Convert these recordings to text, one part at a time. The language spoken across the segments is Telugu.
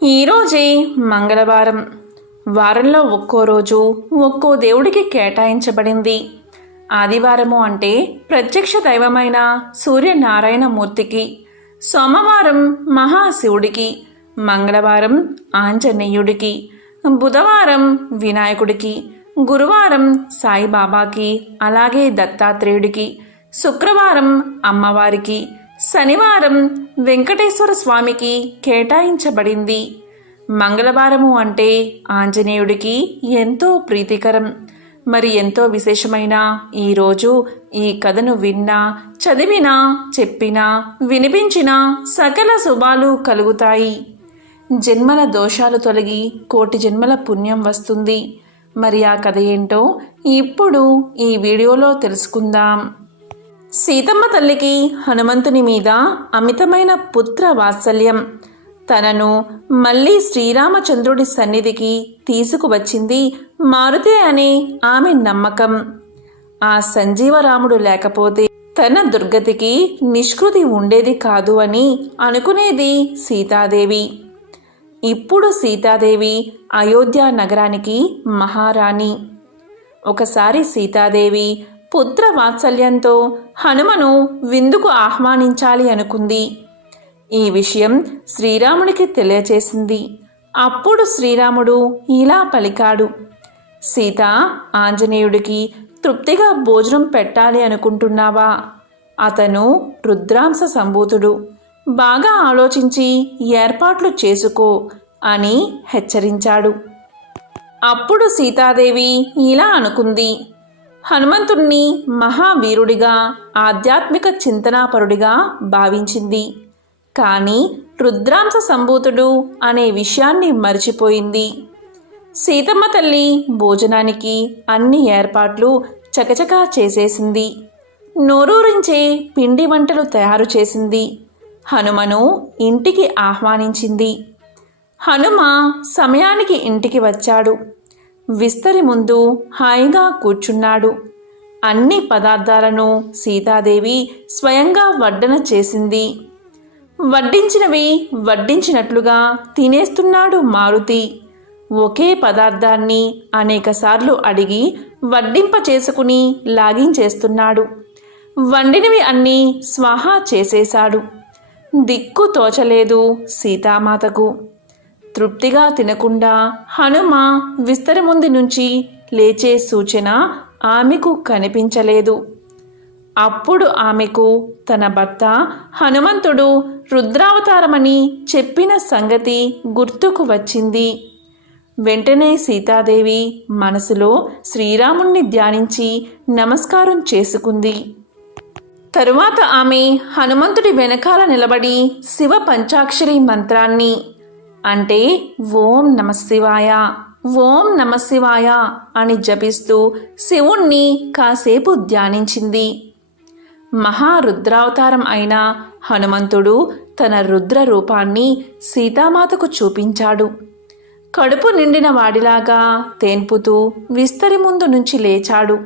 ఈరోజే మంగళవారం. వారంలో ఒక్కో రోజు ఒక్కో దేవుడికి కేటాయించబడింది. ఆదివారము అంటే ప్రత్యక్ష దైవమైన సూర్యనారాయణ మూర్తికి, సోమవారం మహాశివుడికి, మంగళవారం ఆంజనేయుడికి, బుధవారం వినాయకుడికి, గురువారం సాయిబాబాకి, అలాగే దత్తాత్రేయుడికి, శుక్రవారం అమ్మవారికి, శనివారం వెంకటేశ్వర స్వామికి కేటాయించబడింది. మంగళవారము అంటే ఆంజనేయుడికి ఎంతో ప్రీతికరం. మరి ఎంతో విశేషమైన ఈరోజు ఈ కథను విన్నా, చదివినా, చెప్పినా, వినిపించినా సకల శుభాలు కలుగుతాయి. జన్మల దోషాలు తొలగి కోటి జన్మల పుణ్యం వస్తుంది. మరి ఆ కథ ఏంటో ఇప్పుడు ఈ వీడియోలో తెలుసుకుందాం. సీతమ్మ తల్లికి హనుమంతుని మీద అమితమైన పుత్ర వాత్సల్యం. తనను మళ్ళీ శ్రీరామచంద్రుడి సన్నిధికి తీసుకువచ్చింది మారుతే అనే ఆమె నమ్మకం. ఆ సంజీవరాముడు లేకపోతే తన దుర్గతికి నిష్కృతి ఉండేది కాదు అని అనుకునేది సీతాదేవి. ఇప్పుడు సీతాదేవి అయోధ్య నగరానికి మహారాణి. ఒకసారి సీతాదేవి పుత్ర వాత్సల్యంతో హనుమను విందుకు ఆహ్వానించాలి అనుకుంది. ఈ విషయం శ్రీరాముడికి తెలియచేసింది. అప్పుడు శ్రీరాముడు ఇలా పలికాడు: సీత, ఆంజనేయుడికి తృప్తిగా భోజనం పెట్టాలి అనుకుంటున్నావా? అతను రుద్రాంశ సంభూతుడు. బాగా ఆలోచించి ఏర్పాట్లు చేసుకో అని హెచ్చరించాడు. అప్పుడు సీతాదేవి ఇలా అనుకుంది: హనుమంతుణ్ణి మహావీరుడిగా, ఆధ్యాత్మిక చింతనాపరుడిగా భావించింది. కానీ రుద్రాంశ సంభూతుడు అనే విషయాన్ని మర్చిపోయింది. సీతమ్మ తల్లి భోజనానికి అన్ని ఏర్పాట్లు చకచకా చేసేసింది. నోరూరించే పిండి వంటలు తయారు చేసింది. హనుమను ఇంటికి ఆహ్వానించింది. హనుమ సమయానికి ఇంటికి వచ్చాడు. విస్తరి ముందు హాయిగా కూర్చున్నాడు. అన్ని పదార్థాలను సీతాదేవి స్వయంగా వడ్డన చేసింది. వడ్డించినవి వడ్డించినట్లుగా తినేస్తున్నాడు మారుతి. ఒకే పదార్థాన్ని అనేకసార్లు అడిగి వడ్డింప చేసుకుని లాగించేస్తున్నాడు. వండినవి అన్నీ స్వాహా చేసేశాడు. దిక్కు తోచలేదు సీతామాతకు. తృప్తిగా తినకుండా హనుమ విస్తరి ముందు నుంచి లేచే సూచన ఆమెకు కనిపించలేదు. అప్పుడు ఆమెకు తన భర్త హనుమంతుడు రుద్రావతారమని చెప్పిన సంగతి గుర్తుకు వచ్చింది. వెంటనే సీతాదేవి మనసులో శ్రీరాముణ్ణి ధ్యానించి నమస్కారం చేసుకుంది. తరువాత ఆమె హనుమంతుడి వెనకాల నిలబడి శివ పంచాక్షరి మంత్రాన్ని, అంటే ఓం నమశివాయ, ఓం నమశివాయ అని జపిస్తూ శివుణ్ణి కాసేపు ధ్యానించింది. మహారుద్రావతారం అయిన హనుమంతుడు తన రుద్ర రూపాన్ని సీతామాతకు చూపించాడు. కడుపు నిండిన వాడిలాగా తేన్పుతూ విస్తరి ముందు నుంచి లేచాడు.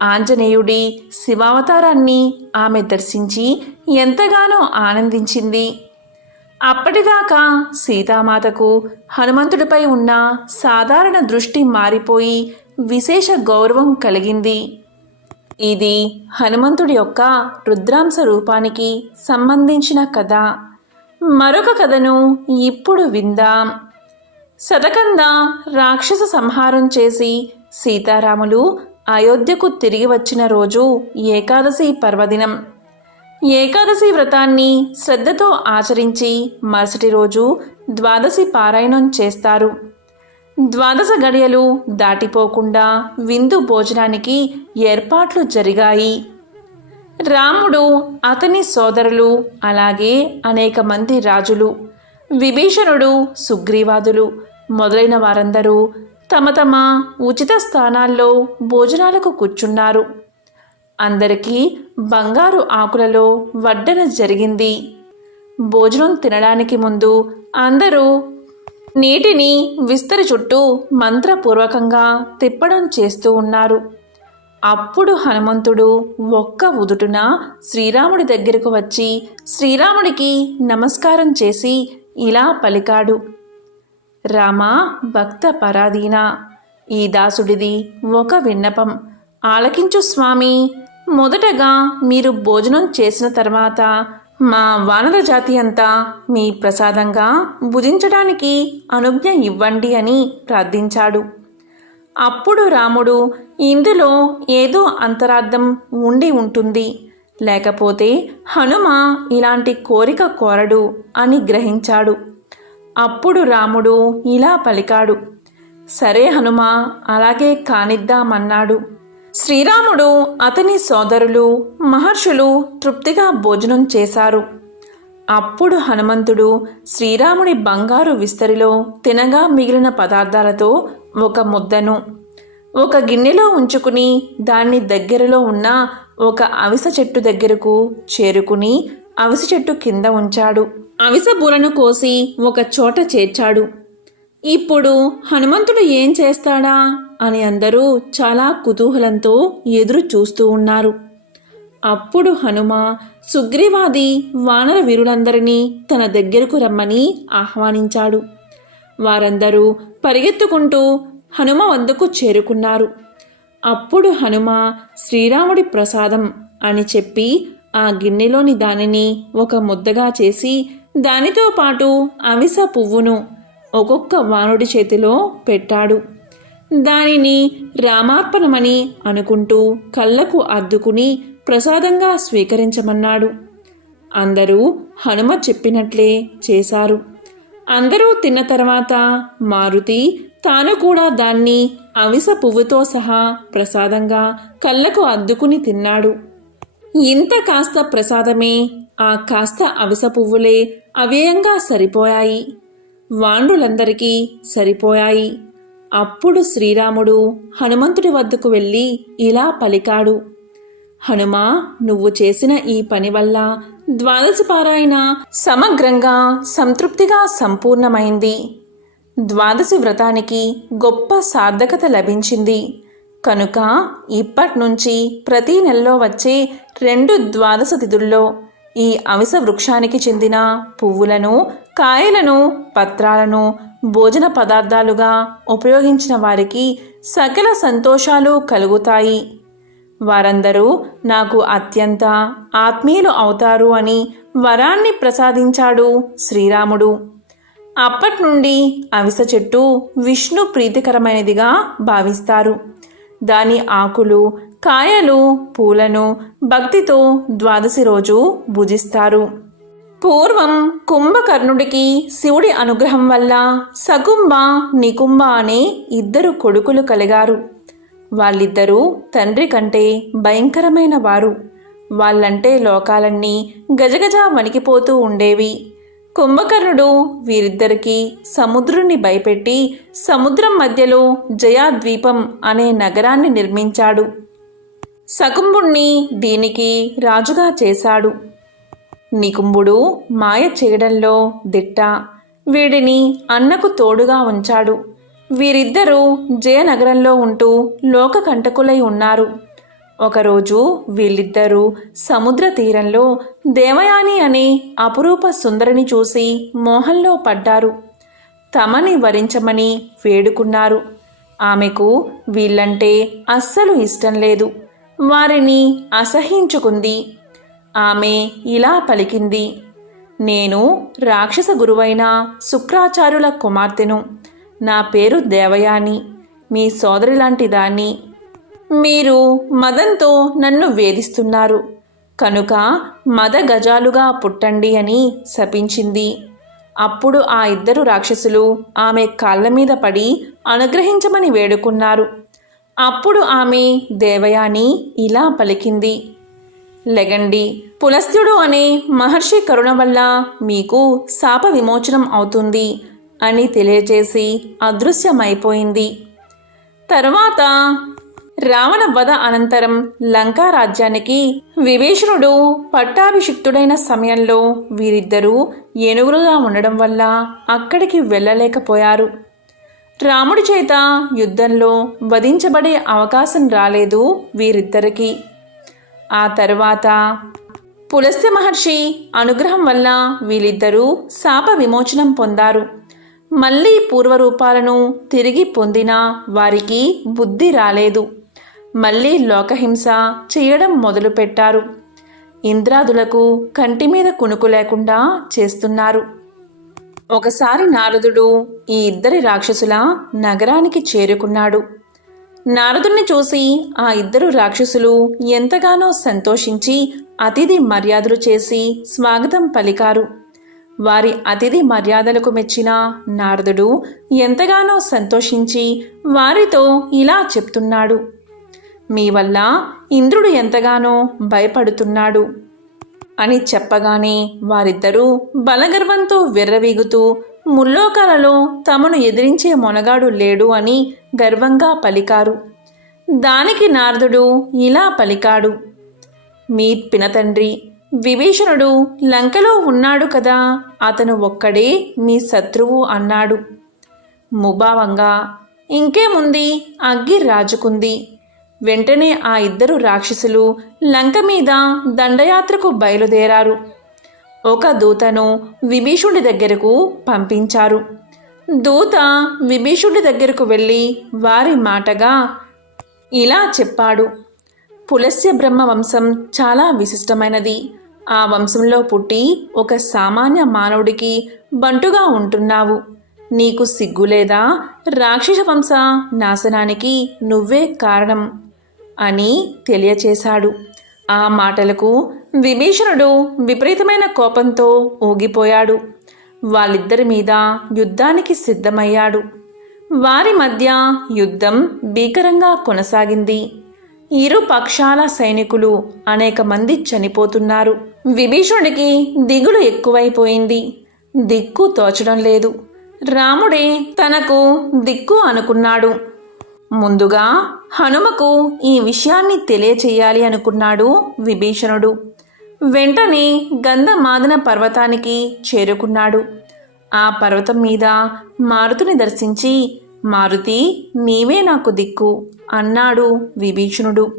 ఆంజనేయుడి శివావతారాన్ని ఆమె దర్శించి ఎంతగానో ఆనందించింది. అప్పటిదాకా సీతామాతకు హనుమంతుడిపై ఉన్న సాధారణ దృష్టి మారిపోయి విశేష గౌరవం కలిగింది. ఇది హనుమంతుడి యొక్క రుద్రాంశ రూపానికి సంబంధించిన కథ. మరొక కథను ఇప్పుడు విందాం. శతకంద రాక్షస సంహారం చేసి సీతారాములు అయోధ్యకు తిరిగి వచ్చిన రోజు ఏకాదశి పర్వదినం. ఏకాదశి వ్రతాన్ని శ్రద్ధతో ఆచరించి మరుసటి రోజు ద్వాదశి పారాయణం చేస్తారు. ద్వాదశ గడియలు దాటిపోకుండా విందు భోజనానికి ఏర్పాట్లు జరిగాయి. రాముడు, అతని సోదరులు, అలాగే అనేక మంది రాజులు, విభీషణుడు, సుగ్రీవాదులు మొదలైన వారందరూ తమ తమ ఉచిత స్థానాల్లో భోజనాలకు కూర్చున్నారు. అందరికీ బంగారు ఆకులలో వడ్డన జరిగింది. భోజనం తినడానికి ముందు అందరూ నీటిని విస్తరి చుట్టూ మంత్రపూర్వకంగా తిప్పడం చేస్తూ ఉన్నారు. అప్పుడు హనుమంతుడు ఒక్క ఉదుటున శ్రీరాముడి దగ్గరకు వచ్చి శ్రీరాముడికి నమస్కారం చేసి ఇలా పలికాడు. రామా భక్త పరాధీన, ఈ దాసుడిది ఒక విన్నపం ఆలకించు స్వామి. మొదటగా మీరు భోజనం చేసిన తర్వాత మా వానర జాతి అంతా మీ ప్రసాదంగా భుజించడానికి అనుజ్ఞ ఇవ్వండి అని ప్రార్థించాడు. అప్పుడు రాముడు ఇందులో ఏదో అంతరార్థం ఉండి ఉంటుంది, లేకపోతే హనుమ ఇలాంటి కోరిక కోరడు అని గ్రహించాడు. అప్పుడు రాముడు ఇలా పలికాడు. సరే హనుమ, అలాగే కానిద్దామన్నాడు. శ్రీరాముడు అతని సోదరులు మహర్షులు తృప్తిగా భోజనం చేశారు. అప్పుడు హనుమంతుడు శ్రీరాముడి బంగారు విస్తరిలో తినగా మిగిలిన పదార్థాలతో ఒక ముద్దను ఒక గిన్నెలో ఉంచుకుని దాన్ని దగ్గరలో ఉన్న ఒక అవిసె చెట్టు దగ్గరకు చేరుకుని అవిసె చెట్టు కింద ఉంచాడు. అవిసె బూరను కోసి ఒక చోట చేర్చాడు. ఇప్పుడు హనుమంతుడు ఏం చేస్తాడా అని అందరూ చాలా కుతూహలంతో ఎదురు చూస్తూ ఉన్నారు. అప్పుడు హనుమ సుగ్రీవాది వానర వీరులందరినీ తన దగ్గరకు రమ్మని ఆహ్వానించాడు. వారందరూ పరిగెత్తుకుంటూ హనుమ వద్దకు చేరుకున్నారు. అప్పుడు హనుమ శ్రీరాముడి ప్రసాదం అని చెప్పి ఆ గిన్నెలోని దానిని ఒక ముద్దగా చేసి దానితో పాటు అవిసె పువ్వును ఒక్కొక్క వానుడి చేతిలో పెట్టాడు. దానిని రామార్పణమని అనుకుంటూ కళ్ళకు అద్దుకుని ప్రసాదంగా స్వీకరించమన్నాడు. అందరూ హనుమ చెప్పినట్లే చేశారు. అందరూ తిన్న తర్వాత మారుతి తాను కూడా దాన్ని అవిసె పువ్వుతో సహా ప్రసాదంగా కళ్ళకు అద్దుకుని తిన్నాడు. ఇంత కాస్త ప్రసాదమే, ఆ కాస్త అవిసె పువ్వులే అవ్యయంగా సరిపోయాయి. వాండ్రులందరికీ సరిపోయాయి. అప్పుడు శ్రీరాముడు హనుమంతుడి వద్దకు వెళ్ళి ఇలా పలికాడు. హనుమా, నువ్వు చేసిన ఈ పని వల్ల ద్వాదశి పారాయణ సమగ్రంగా సంతృప్తిగా సంపూర్ణమైంది. ద్వాదశి వ్రతానికి గొప్ప సార్థకత లభించింది. కనుక ఇప్పట్నుంచి ప్రతి నెలలో వచ్చే 2 ద్వాదశ తిథుల్లో ఈ అవిసె వృక్షానికి చెందిన పువ్వులను, కాయలను, పత్రాలను భోజన పదార్థాలుగా ఉపయోగించిన వారికి సకల సంతోషాలు కలుగుతాయి. వారందరూ నాకు అత్యంత ఆత్మీయులు అవుతారు అని వరాన్ని ప్రసాదించాడు శ్రీరాముడు. అప్పట్నుండి అవిసె చెట్టు విష్ణు ప్రీతికరమైనదిగా భావిస్తారు. దాని ఆకులు, కాయలు, పూలను భక్తితో ద్వాదశి రోజు భుజిస్తారు. పూర్వం కుంభకర్ణుడికి శివుడి అనుగ్రహం వల్ల సకుంభ, నికుంభ అనే 2 కొడుకులు కలిగారు. వాళ్ళిద్దరూ తండ్రి కంటే భయంకరమైన వారు. వాళ్ళంటే లోకాలన్నీ గజగజ వణికిపోతూ ఉండేవి. కుంభకర్ణుడు వీరిద్దరికీ సముద్రుణ్ణి భయపెట్టి సముద్రం మధ్యలో జయాద్వీపం అనే నగరాన్ని నిర్మించాడు. సకుంభుణ్ణి దీనికి రాజుగా చేశాడు. నికుంభుడు మాయ చేయడంలో దిట్ట. వీడిని అన్నకు తోడుగా ఉంచాడు. వీరిద్దరూ జయనగరంలో ఉంటూ లోకకంటకులై ఉన్నారు. ఒకరోజు వీళ్ళిద్దరూ సముద్ర తీరంలో దేవయాని అనే అపురూప సుందరిని చూసి మోహంలో పడ్డారు. తమని వరించమని వేడుకున్నారు. ఆమెకు వీళ్ళంటే అస్సలు ఇష్టం లేదు. వారిని అసహ్యించుకుంది. ఆమె ఇలా పలికింది. నేను రాక్షస గురువైన శుక్రాచార్యుల కుమార్తెను. నా పేరు దేవయాని. మీ సోదరి లాంటి దాన్ని. మీరు మదంతో నన్ను వేధిస్తున్నారు. కనుక మద గజాలుగా పుట్టండి అని శపించింది. అప్పుడు ఆ 2 రాక్షసులు ఆమె కాళ్ళ మీద పడి అనుగ్రహించమని వేడుకున్నారు. అప్పుడు ఆమె దేవయాని ఇలా పలికింది. లెగండి, పులస్త్యుడు అనే మహర్షి కరుణ వల్ల మీకు శాప విమోచనం అవుతుంది అని తెలియజేసి అదృశ్యమైపోయింది. తరువాత రావణ వధ అనంతరం లంకా రాజ్యానికి విభీషణుడు పట్టాభిషిక్తుడైన సమయంలో వీరిద్దరూ ఏనుగులుగా ఉండడం వల్ల అక్కడికి వెళ్ళలేకపోయారు. రాముడి చేత యుద్ధంలో వధించబడే అవకాశం రాలేదు వీరిద్దరికీ. ఆ తరువాత పులస్త్య మహర్షి అనుగ్రహం వల్ల వీళ్ళిద్దరూ శాప విమోచనం పొందారు. మళ్ళీ పూర్వరూపాలను తిరిగి పొందినా వారికి బుద్ధి రాలేదు. మళ్ళీ లోకహింస చేయడం మొదలుపెట్టారు. ఇంద్రాదులకు కంటి మీద కునుకు లేకుండా చేస్తున్నారు. ఒకసారి నారదుడు ఈ ఇద్దరి రాక్షసుల నగరానికి చేరుకున్నాడు. నారదుణ్ణి చూసి ఆ ఇద్దరు రాక్షసులు ఎంతగానో సంతోషించి అతిథి మర్యాదలు చేసి స్వాగతం పలికారు. వారి అతిథి మర్యాదలకు మెచ్చిన నారదుడు ఎంతగానో సంతోషించి వారితో ఇలా చెప్తున్నాడు. మీ వల్ల ఇంద్రుడు ఎంతగానో భయపడుతున్నాడు అని చెప్పగానే వారిద్దరూ బలగర్వంతో విర్రవీగుతూ ముల్లోకాలలో తమను ఎదిరించే మొనగాడు లేడు అని గర్వంగా పలికారు. దానికి నారదుడు ఇలా పలికాడు. మీ పినతండ్రి విభీషణుడు లంకలో ఉన్నాడు కదా, అతను ఒక్కడే మీ శత్రువు అన్నాడు. ముభావంగా ఇంకేముంది, అగ్గి రాజుకుంది. వెంటనే ఆ ఇద్దరు రాక్షసులు లంక మీద దండయాత్రకు బయలుదేరారు. ఒక దూతను విభీషణుడి దగ్గరకు పంపించారు. దూత విభీషణుడి దగ్గరకు వెళ్ళి వారి మాటగా ఇలా చెప్పాడు. పులస్య బ్రహ్మ వంశం చాలా విశిష్టమైనది. ఆ వంశంలో పుట్టి ఒక సామాన్య మానవుడికి బంటుగా ఉంటున్నావు. నీకు సిగ్గులేదా? రాక్షస వంశ నాశనానికి నువ్వే కారణం అని తెలియచేశాడు. ఆ మాటలకు విభీషణుడు విపరీతమైన కోపంతో ఊగిపోయాడు. వాళ్ళిద్దరి మీద యుద్ధానికి సిద్ధమయ్యాడు. వారి మధ్య యుద్ధం భీకరంగా కొనసాగింది. ఇరు పక్షాల సైనికులు అనేక మంది చనిపోతున్నారు. విభీషణుడికి దిగులు ఎక్కువైపోయింది. దిక్కు తోచడం లేదు. రాముడే తనకు దిక్కు అనుకున్నాడు. ముందుగా హనుమకు ఈ విషయాన్ని తెలియచేయాలి అనుకున్నాడు విభీషణుడు. వెంటనే గంధమాదన పర్వతానికి చేరుకున్నాడు. ఆ పర్వతం మీద మారుతిని దర్శించి, మారుతి, నీవే నాకు దిక్కు అన్నాడు విభీషణుడు.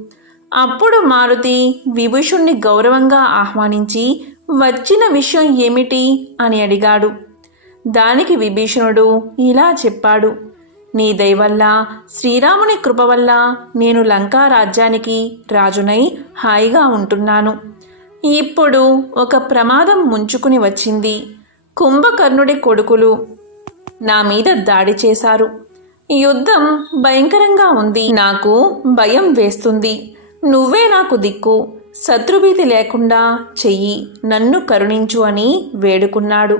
అప్పుడు మారుతి విభీషణుణ్ణి గౌరవంగా ఆహ్వానించి వచ్చిన విషయం ఏమిటి అని అడిగాడు. దానికి విభీషణుడు ఇలా చెప్పాడు. నీ దయవల్ల, శ్రీరాముని కృప వల్ల నేను లంకా రాజ్యానికి రాజునై హాయిగా ఉంటున్నాను. ఇప్పుడు ఒక ప్రమాదం ముంచుకుని వచ్చింది. కుంభకర్ణుడి కొడుకులు నా మీద దాడి చేశారు. యుద్ధం భయంకరంగా ఉంది. నాకు భయం వేస్తుంది. నువ్వే నాకు దిక్కు. శత్రుభీతి లేకుండా చెయ్యి, నన్ను కరుణించు అని వేడుకున్నాడు.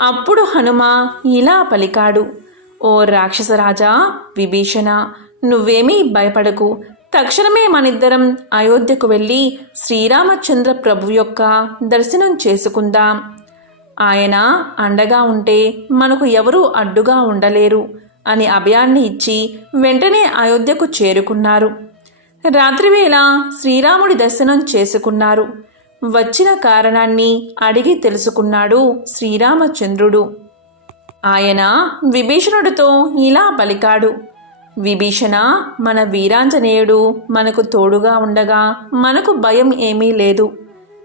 అప్పుడు హనుమ ఇలా పలికాడు. ఓ రాక్షసరాజా విభీషణ, నువ్వేమీ భయపడకు. తక్షణమే మనిద్దరం అయోధ్యకు వెళ్ళి శ్రీరామచంద్ర ప్రభు యొక్క దర్శనం చేసుకుందాం. ఆయన అండగా ఉంటే మనకు ఎవరూ అడ్డుగా ఉండలేరు అని అభయాన్ని ఇచ్చి వెంటనే అయోధ్యకు చేరుకున్నారు. రాత్రివేళ శ్రీరాముడి దర్శనం చేసుకున్నారు. వచ్చిన కారణాన్ని అడిగి తెలుసుకున్నాడు శ్రీరామచంద్రుడు. ఆయన విభీషణుడితో ఇలా పలికాడు. విభీషణ, మన వీరాంజనేయుడు మనకు తోడుగా ఉండగా మనకు భయం ఏమీ లేదు.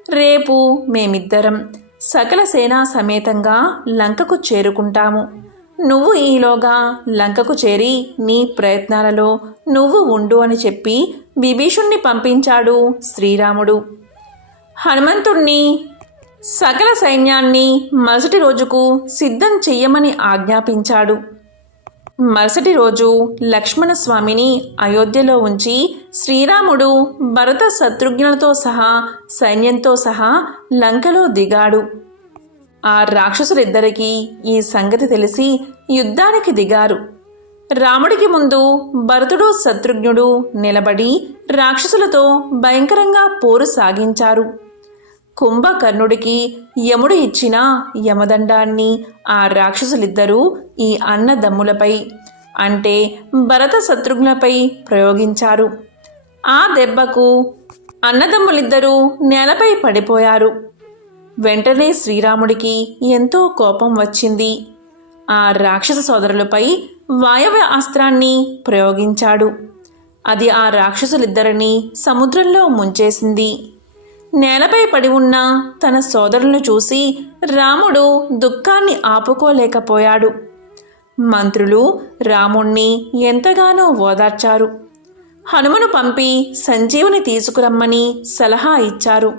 రేపు మేమిద్దరం సకల సేనా సమేతంగా లంకకు చేరుకుంటాము. నువ్వు ఈలోగా లంకకు చేరి నీ ప్రయత్నాలలో నువ్వు ఉండు అని చెప్పి విభీషణుణ్ణి పంపించాడు శ్రీరాముడు. హనుమంతుణ్ణి సకల సైన్యాన్ని మరుసటి రోజుకు సిద్ధం చెయ్యమని ఆజ్ఞాపించాడు. మరుసటి రోజు లక్ష్మణస్వామిని అయోధ్యలో ఉంచి శ్రీరాముడు భరత శత్రుఘ్నులతో సహా సైన్యంతో సహా లంకలో దిగాడు. ఆ రాక్షసులిద్దరికీ ఈ సంగతి తెలిసి యుద్ధానికి దిగారు. రాముడికి ముందు భరతుడు శత్రుఘ్నుడు నిలబడి రాక్షసులతో భయంకరంగా పోరు సాగించారు. కుంభకర్ణుడికి యముడు ఇచ్చిన యమదండాన్ని ఆ రాక్షసులిద్దరూ ఈ అన్నదమ్ములపై అంటే భరత శత్రుఘ్నులపై ప్రయోగించారు. ఆ దెబ్బకు అన్నదమ్ములిద్దరూ నేలపై పడిపోయారు. వెంటనే శ్రీరాముడికి ఎంతో కోపం వచ్చింది. ఆ రాక్షస సోదరులపై వాయవ్య అస్త్రాన్ని ప్రయోగించాడు. అది ఆ రాక్షసులిద్దరినీ సముద్రంలో ముంచేసింది. నేలపై పడి ఉన్న తన సోదరులను చూసి రాముడు దుఃఖాన్ని ఆపుకోలేకపోయాడు. మంత్రులు రాముణ్ణి ఎంతగానో ఓదార్చారు. హనుమను పంపి సంజీవుని తీసుకురమ్మని సలహా ఇచ్చారు.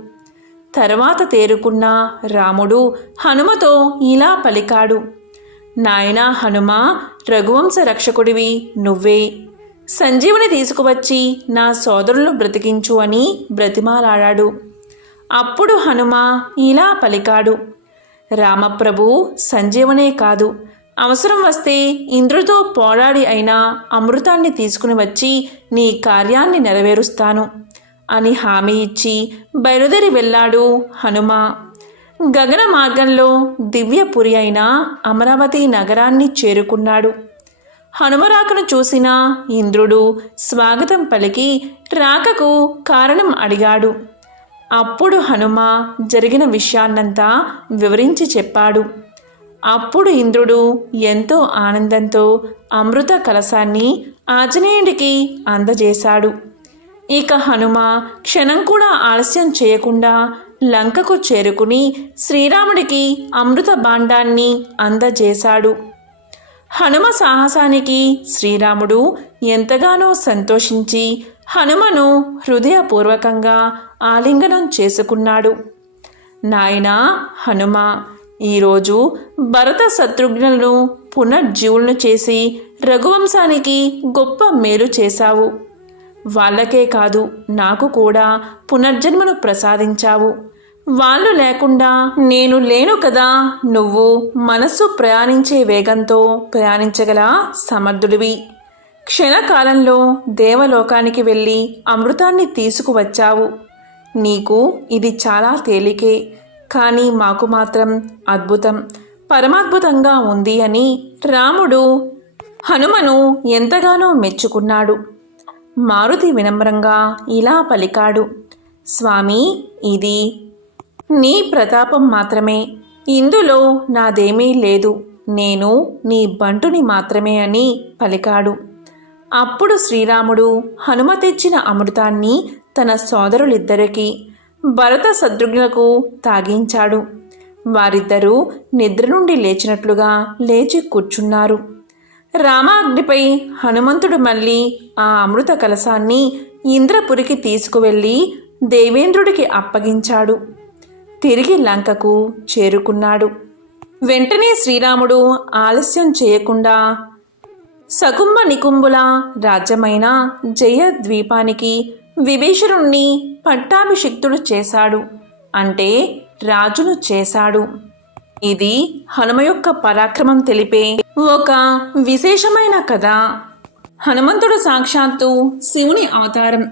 తర్వాత తేరుకున్న రాముడు హనుమతో ఇలా పలికాడు: నాయనా హనుమ, రఘువంశ రక్షకుడివి నువ్వే. సంజీవుని తీసుకువచ్చి నా సోదరులను బ్రతికించు అని బ్రతిమాలాడాడు. అప్పుడు హనుమ ఇలా పలికాడు: రామప్రభు, సంజీవనే కాదు, అవసరం వస్తే ఇంద్రుడితో పోరాడి అయినా అమృతాన్ని తీసుకుని వచ్చి నీ కార్యాన్ని నెరవేరుస్తాను అని హామీ ఇచ్చి బయలుదేరి వెళ్ళాడు హనుమ. గగన మార్గంలో దివ్యపురి అయిన అమరావతి నగరాన్ని చేరుకున్నాడు. హనుమరాకను చూసిన ఇంద్రుడు స్వాగతం పలికి రాకకు కారణం అడిగాడు. అప్పుడు హనుమ జరిగిన విషయాన్నంతా వివరించి చెప్పాడు. అప్పుడు ఇంద్రుడు ఎంతో ఆనందంతో అమృత కలశాన్ని ఆంజనేయుడికి అందజేశాడు. ఇక హనుమ క్షణం కూడా ఆలస్యం చేయకుండా లంకకు చేరుకుని శ్రీరాముడికి అమృత భాండాన్ని అందజేశాడు. హనుమ సాహసానికి శ్రీరాముడు ఎంతగానో సంతోషించి హనుమను హృదయపూర్వకంగా ఆలింగనం చేసుకున్నాడు. నాయనా హనుమ, ఈరోజు భరత శత్రుఘ్నులను పునర్జీవులను చేసి రఘువంశానికి గొప్ప మేలు చేశావు. వాళ్ళకే కాదు, నాకు కూడా పునర్జన్మను ప్రసాదించావు. వాళ్ళు లేకుండా నేను లేను కదా. నువ్వు మనస్సు ప్రయాణించే వేగంతో ప్రయాణించగల సమర్థుడివి. క్షణకాలంలో దేవలోకానికి వెళ్ళి అమృతాన్ని తీసుకువచ్చావు. నీకు ఇది చాలా తేలికే, కానీ మాకు మాత్రం అద్భుతం, పరమాద్భుతంగా ఉంది అని రాముడు హనుమను ఎంతగానో మెచ్చుకున్నాడు. మారుతి వినమ్రంగా ఇలా పలికాడు: స్వామి, ఇది నీ ప్రతాపం మాత్రమే, ఇందులో నాదేమీ లేదు. నేను నీ బంటుని మాత్రమే అని పలికాడు. అప్పుడు శ్రీరాముడు హనుమ తెచ్చిన అమృతాన్ని తన సోదరులిద్దరికీ భరత శత్రుఘ్నులకు తాగించాడు. వారిద్దరూ నిద్ర నుండి లేచినట్లుగా లేచి కూర్చున్నారు. రామాగ్నిపై హనుమంతుడు మళ్ళీ ఆ అమృత కలశాన్ని ఇంద్రపురికి తీసుకువెళ్ళి దేవేంద్రుడికి అప్పగించాడు. తిరిగి లంకకు చేరుకున్నాడు. వెంటనే శ్రీరాముడు ఆలస్యం చేయకుండా సకుంభ నికుంభుల రాజ్యమైన జయద్వీపానికి విభీషణుణ్ణి పట్టాభిషిక్తుడు చేశాడు. అంటే రాజును చేశాడు. ఇది హనుమ యొక్క పరాక్రమం తెలిపే ఒక విశేషమైన కథ. హనుమంతుడు సాక్షాత్తు శివుని అవతారం.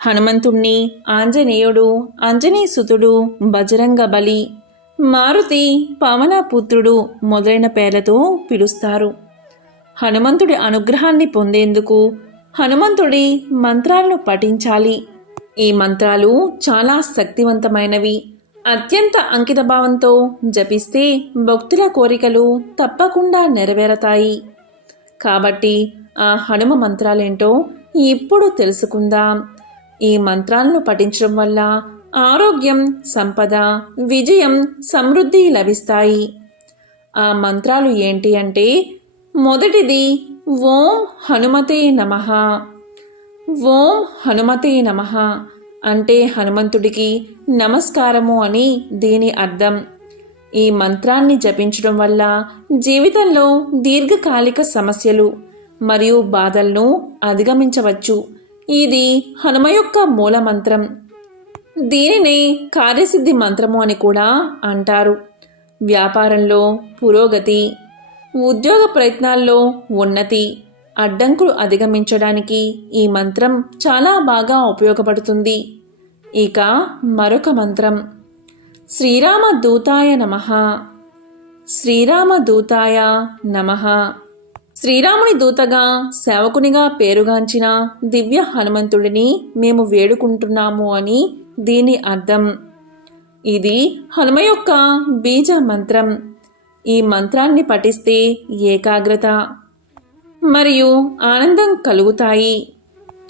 హనుమంతుణ్ణి ఆంజనేయుడు, అంజనీసుతుడు, బజరంగ బలి, మారుతి, పవనపుత్రుడు మొదలైన పేర్లతో పిలుస్తారు. హనుమంతుడి అనుగ్రహాన్ని పొందేందుకు హనుమంతుడి మంత్రాలను పఠించాలి. ఈ మంత్రాలు చాలా శక్తివంతమైనవి. అత్యంత అంకితభావంతో జపిస్తే భక్తుల కోరికలు తప్పకుండా నెరవేరతాయి. కాబట్టి ఆ హనుమ మంత్రాలేంటో ఇప్పుడు తెలుసుకుందాం. ఈ మంత్రాలను పఠించడం వల్ల ఆరోగ్యం, సంపద, విజయం, సమృద్ధి లభిస్తాయి. ఆ మంత్రాలు ఏంటి అంటే, మొదటిది ఓం హనుమతే నమః. ఓం హనుమతే నమః అంటే హనుమంతుడికి నమస్కారము అని దీని అర్థం. ఈ మంత్రాన్ని జపించడం వల్ల జీవితంలో దీర్ఘకాలిక సమస్యలు మరియు బాధలను అధిగమించవచ్చు. ఇది హనుమ యొక్క మూల మంత్రం. దీనినే కార్యసిద్ధి మంత్రము అని కూడా అంటారు. వ్యాపారంలో పురోగతి, ఉద్యోగ ప్రయత్నాల్లో ఉన్నతి, అడ్డంకులు అధిగమించడానికి ఈ మంత్రం చాలా బాగా ఉపయోగపడుతుంది. ఇక మరొక మంత్రం శ్రీరామదూతాయ నమః. శ్రీరామదూతాయ నమః. శ్రీరాముని దూతగా, సేవకునిగా పేరుగాంచిన దివ్య హనుమంతుడిని మేము వేడుకుంటున్నాము అని దీని అర్థం. ఇది హనుమ యొక్క బీజ మంత్రం. ఈ మంత్రాన్ని పఠిస్తే ఏకాగ్రత మరియు ఆనందం కలుగుతాయి.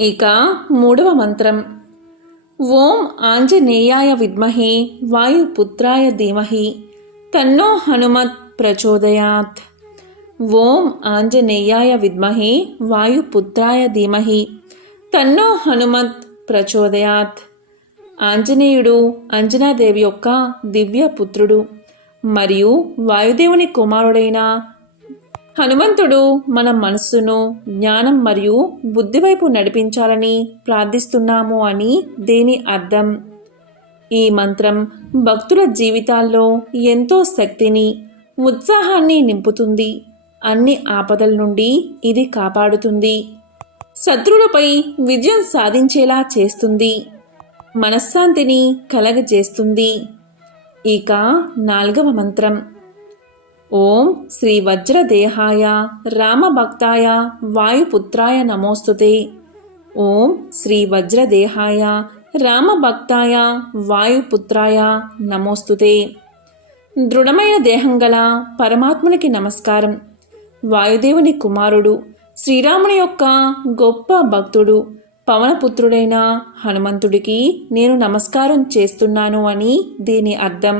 ఇక మూడవ మంత్రం ఓం ఆంజనేయాయ విద్మహే వాయుపుత్రాయ ధీమహి తన్నో హనుమత్ ప్రచోదయాత్. ఓం ఆంజనేయాయ విద్మహే వాయుపుత్రాయ ధీమహి తన్నో హనుమత్ ప్రచోదయాత్. ఆంజనేయుడు అంజనాదేవి యొక్క దివ్య పుత్రుడు మరియు వాయుదేవుని కుమారుడైన హనుమంతుడు మన మనస్సును జ్ఞానం మరియు బుద్ధి వైపు నడిపించాలని ప్రార్థిస్తున్నాము అని దీని అర్థం. ఈ మంత్రం భక్తుల జీవితాల్లో ఎంతో శక్తిని, ఉత్సాహాన్ని నింపుతుంది. అన్ని ఆపదల నుండి ఇది కాపాడుతుంది. శత్రువులపై విజయం సాధించేలా చేస్తుంది. మనశ్శాంతిని కలగజేస్తుంది. ఇక 4వ మంత్రం. ఓం శ్రీ వజ్రదేహాయ రామభక్తాయ వాయుపుత్రాయ నమోస్తుతే. ఓం శ్రీ వజ్రదేహాయ రామభక్తాయ వాయుపుత్రాయ నమోస్తుతే. దృఢమైన దేహం గల పరమాత్మునికి నమస్కారం. వాయుదేవుని కుమారుడు, శ్రీరాముని యొక్క గొప్ప భక్తుడు, పవనపుత్రుడైన హనుమంతుడికి నేను నమస్కారం చేస్తున్నాను అని దీని అర్థం.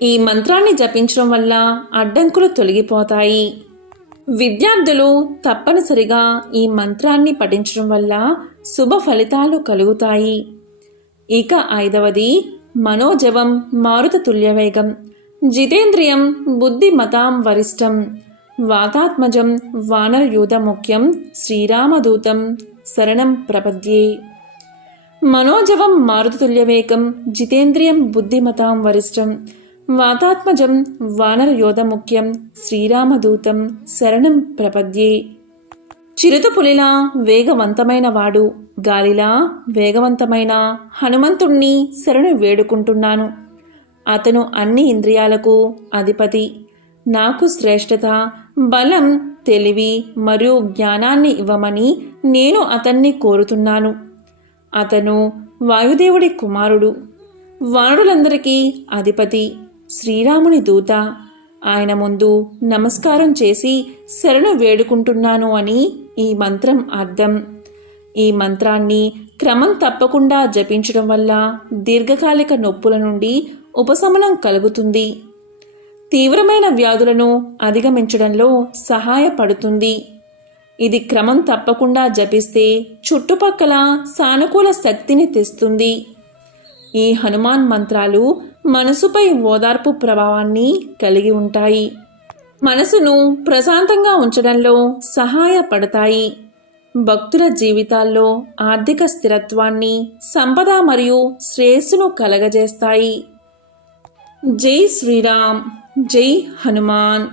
ఈ మంత్రాన్ని జపించడం వల్ల అడ్డంకులు తొలగిపోతాయి. విద్యార్థులు తప్పనిసరిగా ఈ మంత్రాన్ని పఠించడం వల్ల శుభ ఫలితాలు కలుగుతాయి. ఇక 5వది మనోజవం మారుత తుల్యవేగం జితేంద్రియం బుద్ధిమతాం వరిష్టం వాతాత్మజం వానరయూధ ముఖ్యం శ్రీరామదూతం శరణం ప్రపద్యే. మనోజవం మారుతతుల్యవేగం జితేంద్రియం బుద్ధిమతాం వరిష్టం వాతాత్మజం వానరయోధ ముఖ్యం శ్రీరామదూతం శరణం ప్రపద్యే. చిరుతపులిలా వేగవంతమైన వాడు, గాలిలా వేగవంతమైన హనుమంతుణ్ణి శరణు వేడుకుంటున్నాను. అతను అన్ని ఇంద్రియాలకు అధిపతి. నాకు శ్రేష్ఠత, బలం, తెలివి మరియు జ్ఞానాన్ని ఇవ్వమని నేను అతన్ని కోరుతున్నాను. అతను వాయుదేవుడి కుమారుడు, వానరులందరికీ అధిపతి, శ్రీరాముని దూత. ఆయన ముందు నమస్కారం చేసి శరణు వేడుకుంటున్నాను అని ఈ మంత్రం అర్థం. ఈ మంత్రాన్ని క్రమం తప్పకుండా జపించడం వల్ల దీర్ఘకాలిక నొప్పుల నుండి ఉపశమనం కలుగుతుంది. తీవ్రమైన వ్యాధులను అధిగమించడంలో సహాయపడుతుంది. ఇది క్రమం తప్పకుండా జపిస్తే చుట్టుపక్కల సానుకూల శక్తిని తెస్తుంది. ఈ హనుమాన్ మంత్రాలు మనసుపై ఓదార్పు ప్రభావాన్ని కలిగి ఉంటాయి. మనసును ప్రశాంతంగా ఉంచడంలో సహాయపడతాయి. భక్తుల జీవితాల్లో ఆర్థిక స్థిరత్వాన్ని, సంపద మరియు శ్రేయస్సును కలగజేస్తాయి. జై శ్రీరామ్, జై హనుమాన్.